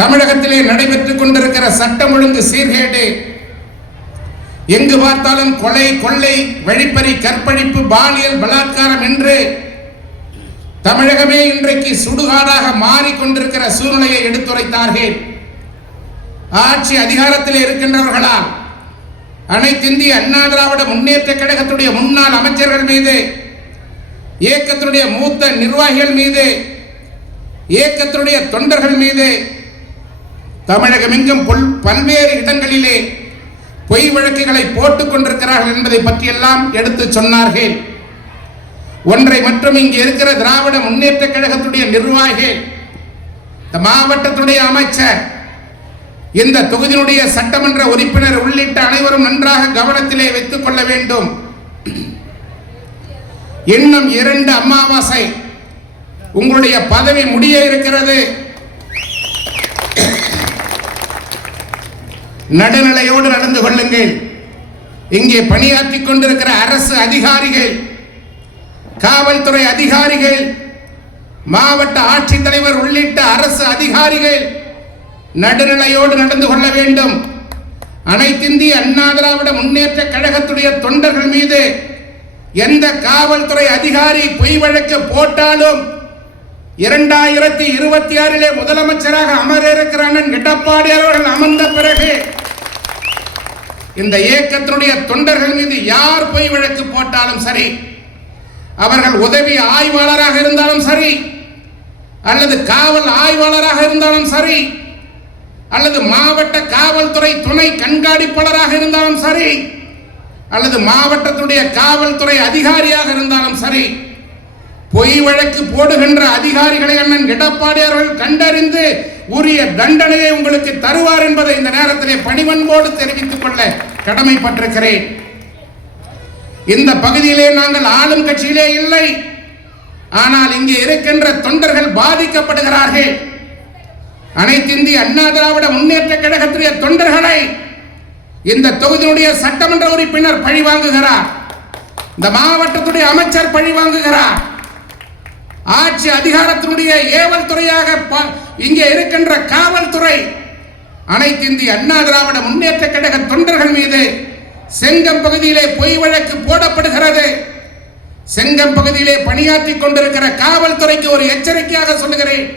தமிழகத்திலே நடைபெற்றுக் கொண்டிருக்கிற சட்டம் ஒழுங்கு சீர்கேடு. எங்கு பார்த்தாலும் கொலை கொள்ளை வழிப்பறி கற்பழிப்பு பாலியல் பலாத்காரம் என்று தமிழகமே இன்றைக்கு சுடுகாடாக மாறிக்கொண்டிருக்கிற சூழ்நிலையை எடுத்துரைத்தார்கள். ஆட்சி அதிகாரத்தில் இருக்கின்றவர்களால் அனைத்திந்திய அண்ணா திராவிட முன்னேற்ற கழகத்துடைய முன்னாள் அமைச்சர்கள் மீது இயக்கத்தினுடைய மூத்த நிர்வாகிகள் மீது இயக்கத்தினுடைய தொண்டர்கள் மீது தமிழகமெங்கும் புல் பல்வேறு இடங்களிலே பொய் வழக்குகளை போட்டுக் கொண்டிருக்கிறார்கள் என்பதை பற்றியெல்லாம் எடுத்து சொன்னார்கள். ஒன்றை மற்றும் இங்கே இருக்கிற திராவிட முன்னேற்ற கழகத்துடைய நிர்வாகிகள் இந்த மாவட்டத்துடைய அமைச்சர் இந்த தொகுதியினுடைய சட்டமன்ற உறுப்பினர் உள்ளிட்ட அனைவரும் நன்றாக கவனத்திலே வைத்துக் கொள்ள வேண்டும். இன்னும் இரண்டு அமாவாசை. உங்களுடைய பதவி முடிய இருக்கிறது. நடுநிலையோடு நடந்து கொள்ளுங்கள். இங்கே பணியாற்றி கொண்டிருக்கிற அரசு அதிகாரிகள் காவல்துறை அதிகாரிகள் மாவட்ட ஆட்சித்தலைவர் உள்ளிட்ட அரசு அதிகாரிகள் நடுநிலையோடு நடந்து கொள்ள வேண்டும். அனைத்திந்திய அண்ணா திராவிட முன்னேற்ற கழகத்துடைய தொண்டர்கள் மீது எந்த காவல்துறை அதிகாரி பொய் வழக்கு போட்டாலும் இரண்டாயிரத்தி இருபத்தி ஆறிலே முதலமைச்சராக அமர இருக்கிற அண்ணன் எடப்பாடி அவர்கள் அமர்ந்த பிறகு இந்த இயக்கத்தினுடைய தொண்டர்கள் மீது யார் பொய் வழக்கு போட்டாலும் சரி அவர்கள் உதவி ஆய்வாளராக இருந்தாலும் சரி அல்லது காவல் ஆய்வாளராக இருந்தாலும் சரி அல்லது மாவட்ட காவல்துறை துணை கண்காணிப்பாளராக இருந்தாலும் சரி அல்லது மாவட்டத்துடைய காவல்துறை அதிகாரியாக இருந்தாலும் சரி பொய் வழக்கு போடுகின்ற அதிகாரிகளை அண்ணன் எடப்பாடி அவர்கள் கண்டறிந்து உரிய தண்டனையை உங்களுக்கு தருவார் என்பதை இந்த நேரத்திலே பணிவன்போடு தெரிவித்துக் கொள்ள கடமைப்பட்டிருக்கிறேன். இந்த பகுதியிலே நாங்கள் ஆளும் கட்சியிலே இல்லை. ஆனால் இங்கே இருக்கின்ற தொண்டர்கள் பாதிக்கப்படுகிறார்கள். அனைத்து இந்திய அண்ணா திராவிட முன்னேற்ற கழகத்துடைய தொண்டர்களை இந்த தொகுதியினுடைய சட்டமன்ற உறுப்பினர் பழி வாங்குகிறார். இந்த மாவட்டத்துடைய அமைச்சர் பழி வாங்குகிறார். ஆட்சி அதிகாரத்தினுடைய ஏவல் துறையாக ப- இங்கே இருக்கின்ற காவல்துறை அனைத்து இந்திய அண்ணா திராவிட முன்னேற்ற கழக தொண்டர்கள் மீது செங்கம் பகுதியிலே பொய் வழக்கு போடப்படுகிறது. செங்கம் பகுதியிலே பணியாற்றிக் கொண்டிருக்கிற காவல்துறைக்கு ஒரு எச்சரிக்கையாக சொல்லுகிறேன்.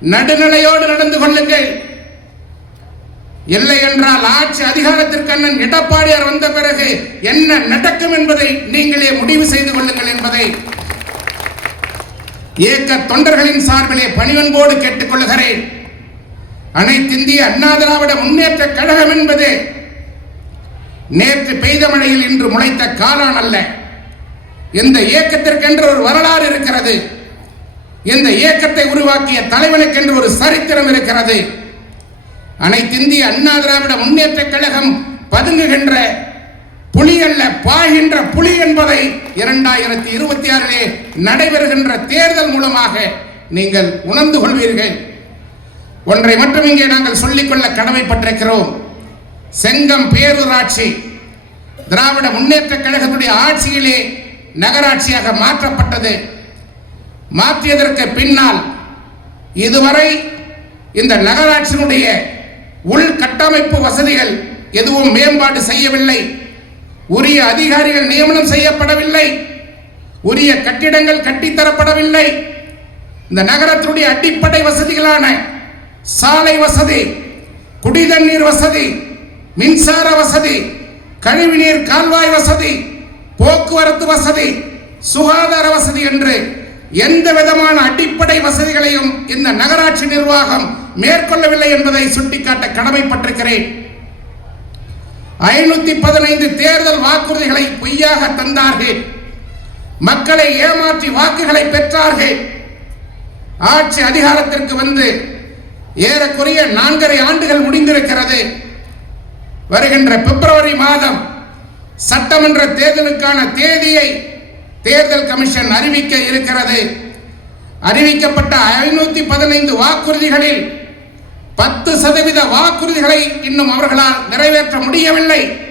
நடுநிலையோடு நடந்து கொள்ளுங்கள். இல்லை என்றால் ஆட்சி அதிகாரத்திற்கு அண்ணன் எடப்பாடியார் வந்த பிறகு என்ன நடக்கும் என்பதை நீங்களே முடிவு செய்து கொள்ளுங்கள் என்பதை இயக்க தொண்டர்களின் சார்பிலே பணிவன்போடு கேட்டுக்கொள்கிறேன் அனைத்திந்திய அண்ணா திராவிட முன்னேற்ற கழகம் என்பது நேற்று பெய்த மழையில் இன்று முளைத்த காளான் அல்ல. இந்த இயக்கத்திற்கென்று ஒரு வரலாறு இருக்கிறது. இந்த இயக்கத்தை உருவாக்கிய தலைவனுக்கென்று ஒரு சரித்திரம் இருக்கிறது. அனைத்திந்திய அண்ணா திராவிட முன்னேற்ற கழகம் பதுங்குகின்ற புலி அல்ல பாய்கின்ற புலி என்பதை இரண்டாயிரத்தி இருபத்தி ஆறிலே நடைபெறுகின்ற தேர்தல் மூலமாக நீங்கள் உணர்ந்து கொள்வீர்கள். ஒன்றை மட்டும் இங்கே நாங்கள் சொல்லிக்கொள்ள கடமைப்பட்டிருக்கிறோம். செங்கம் பேரூராட்சி திராவிட முன்னேற்ற கழகத்துடைய ஆட்சியிலே நகராட்சியாக மாற்றப்பட்டது. மாற்றியதற்கு பின்னால் இதுவரை இந்த நகராட்சியினுடைய உள்கட்டமைப்பு வசதிகள் எதுவும் மேம்பாடு செய்யவில்லை. உரிய அதிகாரிகள் நியமனம் செய்யப்படவில்லை. உரிய கட்டிடங்கள் கட்டித்தரப்படவில்லை. இந்த நகரத்தினுடைய அடிப்படை வசதிகளான சாலை வசதி குடிதண்ணீர் வசதி மின்சார வசதி கழிவுநீர் கால்வாய் வசதி போக்குவரத்து வசதி சுகாதார வசதி என்று எந்த விதமான அடிப்படை வசதிகளையும் இந்த நகராட்சி நிர்வாகம் மேற்கொள்ளவில்லை என்பதை சுட்டிக்காட்ட கடமைப்பட்டிருக்கிறேன். ஐநூத்தி பதினைந்து தேர்தல் வாக்குறுதிகளை பொய்யாக தந்தார்கள். மக்களை ஏமாற்றி வாக்குகளை பெற்றார்கள். ஆட்சி அதிகாரத்திற்கு வந்து ஏறக்குறைய நான்கரை ஆண்டுகள் முடிந்திருக்கிறது. வருகின்ற பிப்ரவரி மாதம் சட்டமன்ற தேர்தலுக்கான தேதியை தேர்தல் கமிஷன் அறிவிக்க இருக்கிறது. அறிவிக்கப்பட்ட ஐநூத்தி பதினைந்து வாக்குறுதிகளில் பத்து சதவீத வாக்குறுதிகளை இன்னும் அவர்களால் நிறைவேற்ற முடியவில்லை.